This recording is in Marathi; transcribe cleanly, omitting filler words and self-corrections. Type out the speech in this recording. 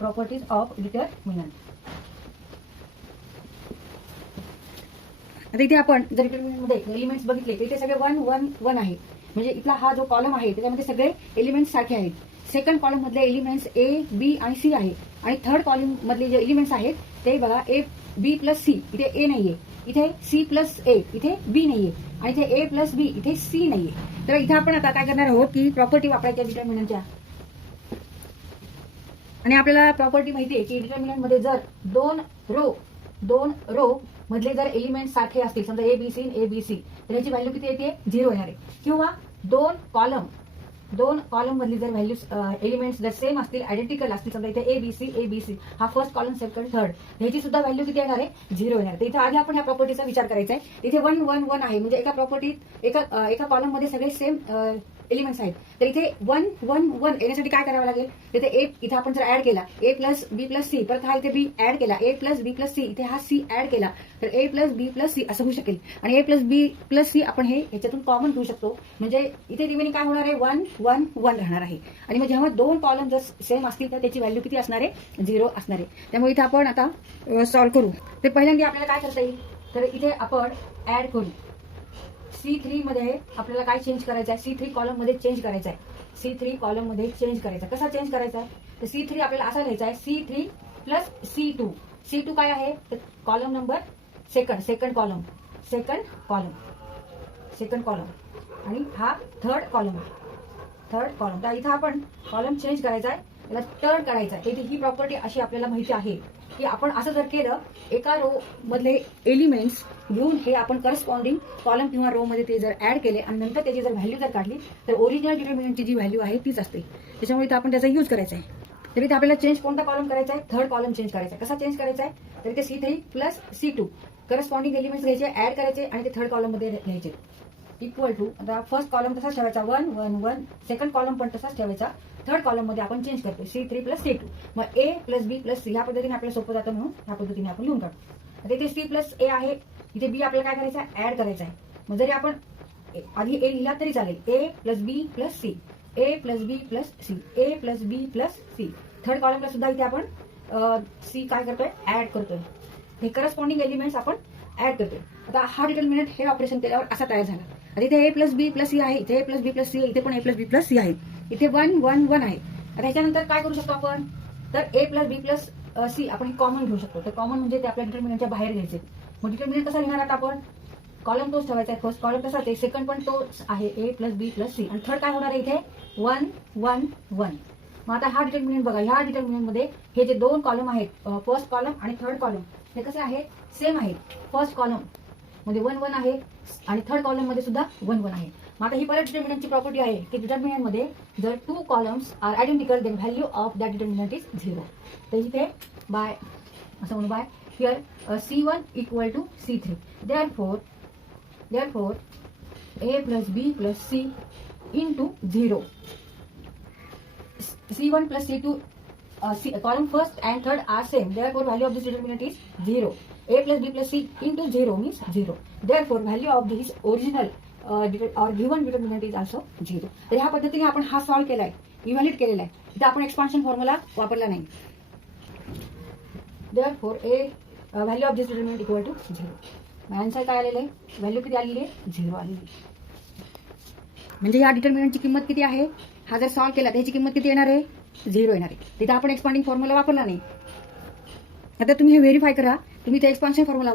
Properties of determinant. आता इथे आपण जर डिटरमिनंटमध्ये एलिमेंट्स बघितले तर इथे सगळे 1 1 1 आहे. म्हणजे इथला हा जो कॉलम आहे त्याच्यामध्ये सगळे एलिमेंट्स सारखे आहेत. सेकंड कॉलम मधले एलिमेंट्स ए, बी आणि सी आहे. आणि थर्ड कॉलम मधले जे एलिमेंट्स आहेत ते बघा ए बी प्लस सी, इथे ए नाहीये, इथे सी प्लस ए, इथे बी नाहीये, आणि इथे ए प्लस बी, इथे सी नाहीये. तर इथे आपण आता काय करणार आहोत की प्रॉपर्टी वापरायच्या डिटरमिनंटच्या. आणि आपल्याला प्रॉपर्टी माहिती आहे की डिटरमिनंट मध्ये जर दोन रो मधले जर एलिमेंट सारखे असतील, समजा A B C A B C, तर याची व्हॅल्यू किती येते? 0 येणार आहे. किंवा दोन कॉलम मधली जर व्हॅल्यू एलिमेंट्स जर सेम असतील, आयडेंटिकल असतील, समजा इथे ए बी सी हा फर्स्ट कॉलम सेकंड थर्ड, ह्याची सुद्धा व्हॅल्यू किती येणार आहे? 0 येणार. तर इथे आधी आपण ह्या प्रॉपर्टीचा विचार करायचा आहे. इथे 1 1 1 आहे, म्हणजे एका प्रॉपर्टीत एका कॉलम मध्ये सगळे सेम एलिमेंट्स आहेत. तर इथे 1 1 1 येण्यासाठी काय करावं लागेल? इथे आपण जर ऍड केला ए प्लस बी प्लस सी, परत हा इथे बी ऍड केला, ए प्लस बी प्लस सी, इथे हा सी ऍड केला, तर ए प्लस बी प्लस सी असं होऊ शकेल. आणि ए प्लस बी प्लस सी आपण हे ह्याच्यातून कॉमन घेऊ शकतो. म्हणजे इथे रिमेनिंग काय होणार आहे? 1 1 1 राहणार आहे. आणि मग जेव्हा दोन कॉलम जर सेम असतील तर त्याची व्हॅल्यू किती असणार आहे? 0 असणार आहे. त्यामुळे इथे आपण आता सॉल्व्ह करू. तर पहिल्यांदा आपल्याला काय करता येईल? तर इथे आपण ऍड करू. C3 मध्ये आपल्याला काय चेंज करायचं आहे? C3 कॉलम मध्ये चेंज करायचं आहे. C3 कॉलम मध्ये चेंज करायचा. कसा चेंज करायचा आहे? तर C3 आपल्याला असा लिहायचा आहे C3 प्लस C2. C2 काय आहे? तर कॉलम नंबर सेकंड कॉलम आणि हा थर्ड कॉलम. तर इथं आपण कॉलम चेंज करायचा आहे, त्याला टर्न करायचा आहे. इथे ही प्रॉपर्टी अशी आपल्याला माहिती आहे की आपण असं जर केलं, एका रो मधले एलिमेंट्स घेऊन हे आपण करस्पॉन्डिंग कॉलम किंवा रो मध्ये ते जर ऍड केले आणि नंतर त्याची जर व्हॅल्यू जर काढली तर ओरिजिनल डिटरमिनंटची जी व्हॅल्यू आहे तीच असते. त्याच्यामुळे इथे आपण त्याचा यूज करायचा आहे. तर इथे आपल्याला चेंज कोणता कॉलम करायचा आहे? थर्ड कॉलम चेंज करायचा आहे. कसा चेंज करायचा आहे? तर इथे C3 plus C2 corresponding elements घ्यायचे, ऍड करायचे आणि ते थर्ड कॉलम मध्ये घ्यायचे. इक्वल टू, आता फर्स्ट कॉलम तसाच ठेवायचा 1 1 1, सेकंड कॉलम पण तसाच ठेवायचा, थर्ड कॉलम मध्ये आपण चेंज करतो C3 प्लस C2. मग ए प्लस बी प्लस सी ह्या पद्धतीने आपल्याला सोपं जातं, म्हणून ह्या पद्धतीने आपण लिहून काढतो. आता इथे C प्लस ए आहे, इथे बी आपल्याला काय करायचं आहे? ऍड करायचा आहे. मग जरी आपण आधी ए लिहिला तरी चालेल. ए प्लस बी प्लस सी, ए प्लस बी प्लस सी, ए प्लस बी प्लस सी. थर्ड कॉलमला सुद्धा इथे आपण सी काय करतोय? ऍड करतोय. हे करस्पॉन्डिंग एलिमेंट्स आपण ऍड करतोय. आता हा डिटरमिनंट हे ऑपरेशन केल्यावर असा तयार झाला. आता इथे ए प्लस बी प्लस सी आहे, इथे ए प्लस बी प्लस सी आहे, इथे पण ए प्लस बी प्लस सी आहे, इथे 1 1 1 आहे. आता ह्याच्यानंतर काय करू शकतो आपण? तर ए प्लस बी प्लस सी आपण कॉमन घेऊ शकतो. तर कॉमन म्हणजे ते आपल्या डिटरमिनंटच्या बाहेर घ्यायचे. मग डिटरमिनंट कसा लिहिणार आता आपण? कॉलम तोच ठेवायचा आहे, फर्स्ट कॉलम तसाच आहे, सेकंड पण तोच आहे ए प्लस बी प्लस सी, आणि थर्ड काय होणार आहे? इथे 1 1 1. मग आता हा डिटरमिनंट बघा, ह्या डिटरमिनंट मध्ये हे जे दोन कॉलम आहेत, फर्स्ट कॉलम आणि थर्ड कॉलम, हे कसे आहेत? सेम आहेत. फर्स्ट कॉलम मध्ये 1 1 आहे आणि थर्ड कॉलम मध्ये सुद्धा 1 1 आहे. मग आता ही परत डिटरमिनंटची प्रॉपर्टी आहे की डिटरमिनंट मध्ये जर two columns are identical then value of that determinant is 0. तर इथे बाय असं म्हणू, by here C1 equal to C3. Therefore A plus B plus C into 0. C1 plus C2 column first and third are same. Therefore value of this determinant is 0. A plus B plus C into 0 means 0. Therefore value of this original or given determinant is also 0. तर ह्या पद्धतीने आपण हा सॉल्व्ह केलाय, इव्हॅल्युएट केलेला आहे. इथे आपण एक्सपान्शन फॉर्म्युला वापरला नाही. Therefore value of this determinant equal to 0. Answer काय आलेलं आहे? व्हॅल्यू किती आलेली आहे? 0 आलेली आहे. म्हणजे या डिटरमिनंटची किंमत किती आहे? हा जर सॉल्व्ह केला तर ह्याची किंमत किती येणार आहे? 0 येणार आहे. तिथे आपण एक्सपांडिंग फॉर्म्युला वापरला नाही. आता तुम्ही हे व्हेरीफाय करा, तुम्ही ते एक्सपान्शन फॉर्म्युला